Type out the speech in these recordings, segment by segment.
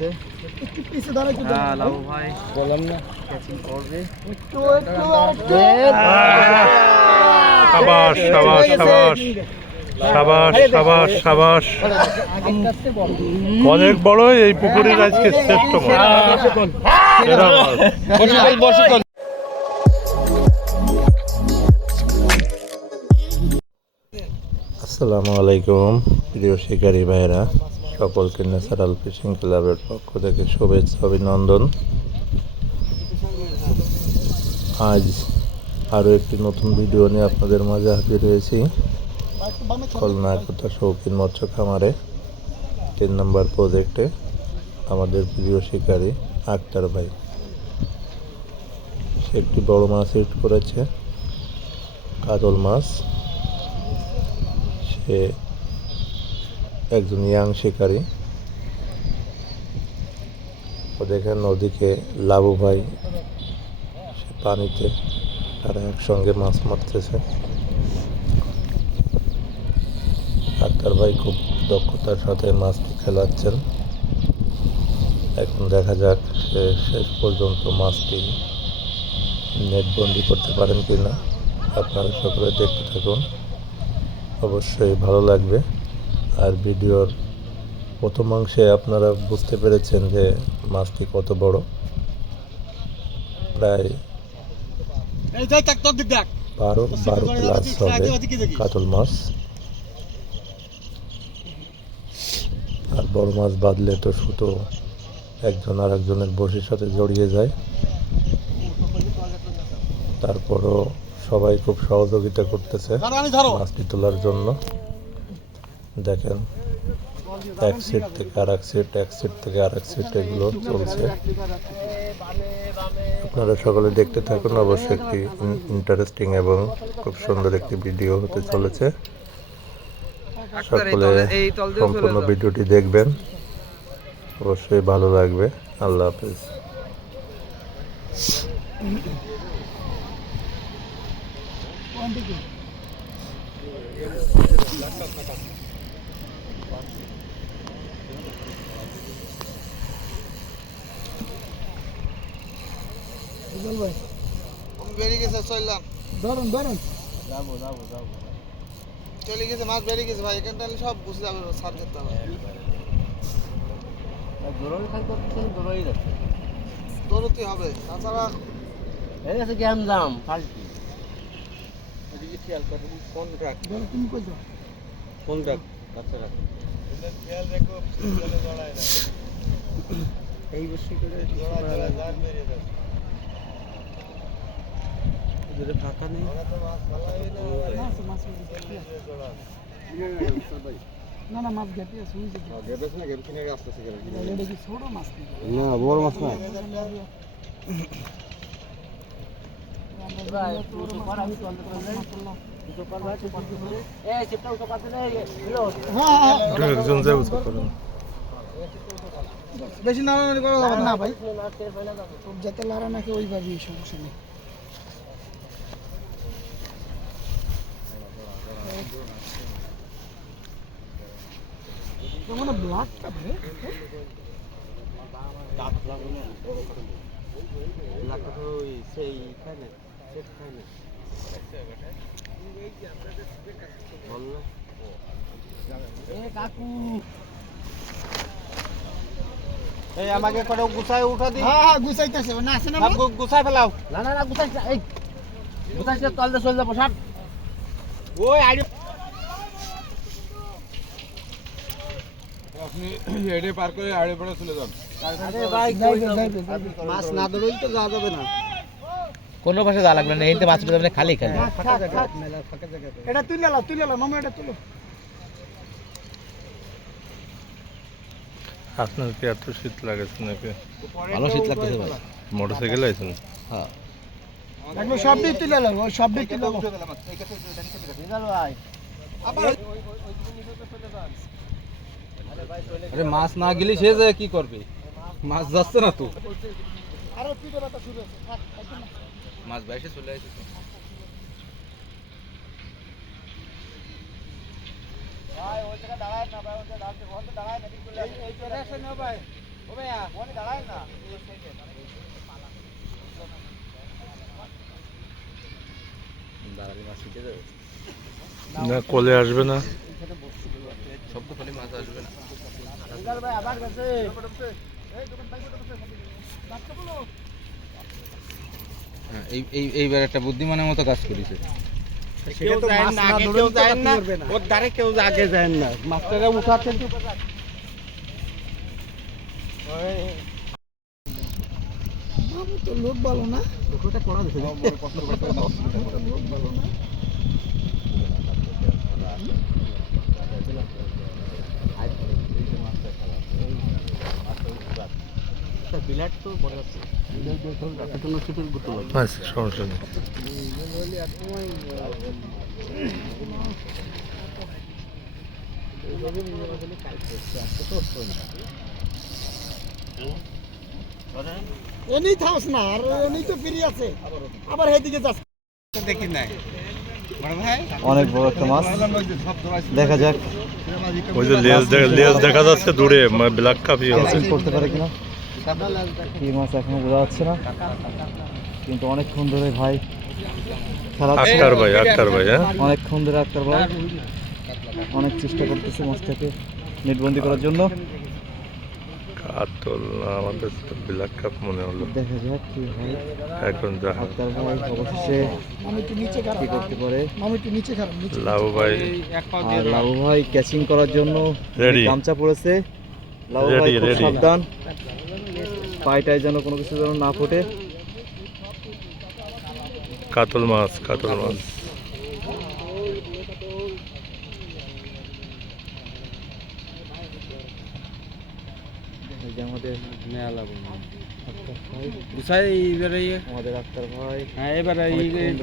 আছে। একটু পিছে দাঁড়া একটু হ্যাঁ লাভু ভাই। বললাম না। ক্যাচিং করবে। একটু একটু একটু। সাবাস সাবাস সাবাস। সাবাস সাবাস সাবাস। অনেক বড় এই পুকুরের আজকে শ্রেষ্ঠ মাছ আসসালামু আলাইকুম প্রিয় শিকারী ভাইরা সকলকে ন্যাচারাল ফিশিং ক্লাবের পক্ষ থেকে শুভেচ্ছা, অভিনন্দন। আজ আরও একটি নতুন ভিডিও নিয়ে আপনাদের মাঝে হাজির হয়েছি। খুলনা একতা শৌখিন মৎস্য খামারে, তিন নম্বর প্রজেক্টে আমাদের প্রিয় শিকারী আক্তার ভাই। সে একটি বড় মাছ হিট করেছে, কাতল মাছ। সে একজন ইয়াং শিকারী। দেখেন নদীকে, লাবু ভাই, সে পানিতে তারা একসঙ্গে মাছ মারতেছে। ডাক্তার ভাই খুব দক্ষতার সাথে মাছকে খেলাচ্ছেন। এখন দেখা যাক সে শেষ পর্যন্ত মাছটি নেটবন্দি করতে পারেন কি না আপনারা সকলে দেখতে থাকুন। অবশ্যই ভালো লাগবে। আর ভিডিওর প্রথমাংশে আপনারা বুঝতে পেরেছেন যে মাছটি কত বড়। প্রায়। বারো বারো প্লাস হবে কাতল মাছ। আর বড় মাছ বাঁধলে তো শুধু একজন আর একজনের বসির সাথে জড়িয়ে যায়। তারপরও সবাই খুব সহযোগিতা করতেছে। মাছটি তোলার জন্য। দেখেন, এক সিট থেকে আর এক সিট এক সিট থেকে আর এক সিট এগুলো চলছে। আপনারা সকলে দেখতে থাকুন, অবশ্যই একটি ইন্টারেস্টিং এবং খুব সুন্দর একটি ভিডিও হতে চলেছে। সকলে সম্পূর্ণ ভিডিওটি দেখবেন। অবশ্যই ভালো লাগবে। আল্লাহ হাফেজ? বুঝল ভাই, বেরিয়ে গেছে চললাম। ধরুন ধরুন যাব যাব যাব। চলে গেছে মাছ বেরিয়ে গেছে ভাই এখান থেকে সব বুঝে যাবে সার হবে। দৌড়ই খাই করতেছেন দৌড়ই যাচ্ছে। দৌড়তে হবে তাছাড়া এই গেছে গ্যাম জাম ফাল্টি কোন ট্রাক ধরো, তুমি কই যাও? কোন ট্রাক আচ্ছা খেয়াল রেখো। জলে জড়ায় না এই বসে করে ফাঁকা নেই। না? না। মাছ গেটে আছে। গেবে না গেবে কিনে আসতেছে ছোট মাছ না বড় মাছ না। তুই পার আমি তো অন্ধ ভাই একজন যায় বেশি নাড়ানাড়ি করা যাবে না ভাই। যাতে লাড়া নাকি ওইভাবেই সমস্যা নেই। তো মানে ব্লাড কাটবে সেই বল না এ কাকু এই আমাকে করে গুছায় উঠা দি। হ্যাঁ হ্যাঁ গুছাইতেছে। না আছে না ভাই? সব গুছায় ফেলাও। না না না গুতাইছ এই। গুতাইছ তল দে চল ওই আইডি আরে ভাই। মাছ না ধরেই তো যাওয়া যাবে না। কোনো ভাষা যা লাগবে না এইতে মাছ পেতে খালি খালি। এটা তুই লাও তুই লাও মামা এটা তুলো। আপনার কি এত শীত লাগেছে নাকি? ভালো শীত লাগতেছে ভাই। মোটর সাইকেল আছেন হ্যাঁ। একবার সব দিয়ে তুলে ওই সব দিয়ে তুলে নিজাল আরে মাছ না গেলে সে যে কি করবে? মাছ যাচ্ছে না তো। আরও ব্যথা শুরু হয়েছে থাক, একদম না। মাছ বাইসে চলে আসছে ভাই ওই জায়গায় দাঁড়ায় না ভাই ওই জায়গায় দাঁড়ায় না দাঁড়ায় না কিন্তু এই এই চলে আসে না ভাই। না। কোলে আসবে না। শব্দ করলে মাছ আসবে না। ভাই আবার গেছে। এই এই এইবার একটা বুদ্ধিমানের মতো কাজ করেছে। কেউ যায় না আগে কেউ যায় না। ওর দ্বারে কেউ আগে যায় না। মাস্টাররা উঠাচ্ছেন তো বাবু তো লোক ভালো না? বিলাট আচ্ছা সমস্যা নেই। এনেই থাকস না আর এনেই তো ফিরি আছে। আবার হেদিকে যাস। দেখি নাই। অনেক বড় একটা মাছ। দেখা যাক। ওই যে লেজ লেজ দেখা যাচ্ছে দূরে ব্ল্যাক কাপি করতে পারে কিনা? কি মাছ এখনও বোঝা যাচ্ছে না। কিন্তু অনেকক্ষণ ধরে ভাই আক্তার ভাই আক্তার ভাই হ্যাঁ? অনেকক্ষণ ধরে আক্তার ভাই। অনেক চেষ্টা করতেছে মাছটাকে নেটবন্দি করার জন্য। কাতল আমাদের তো ব্ল্যাক কাপ মনে হলো। দেখা যাক কি হয়। এখন দেখা আক্তার ভাই অবশেষে আমি একটু নিচে কি করতে পারে? আমি একটু নিচে খারাপ নিচে লাউ ভাই। আর লাভু ভাই ক্যাচিং করার জন্য. গামছা পড়েছে। লাভু ভাই. সাবধান। পায়টায় যেন কোনো কিছু যেন না ফোটে। কাতল মাছ কাতল মাছ। আমাদের মেলা আক্তার এবারে আমাদের আক্তার ভাই হ্যাঁ এবারে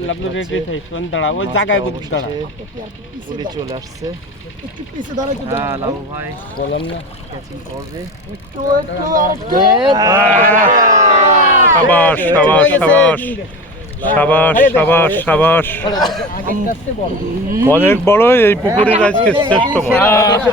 লাভলু রেডি থাই কোন দাঁড়া ওই জায়গায় বুদ্ধি দাঁড়া। অবশেষে চলে আসছে। একটু পিছে দাঁড়াইতে দাও। হ্যাঁ লাভু ভাই। বললাম না। ক্যাচিং করবে। একটু একটু একটু। সাবাস সাবাস সাবাস। সাবাস সাবাস সাবাস। অনেক বড় এই পুকুরের আজকে শ্রেষ্ঠ মাছ।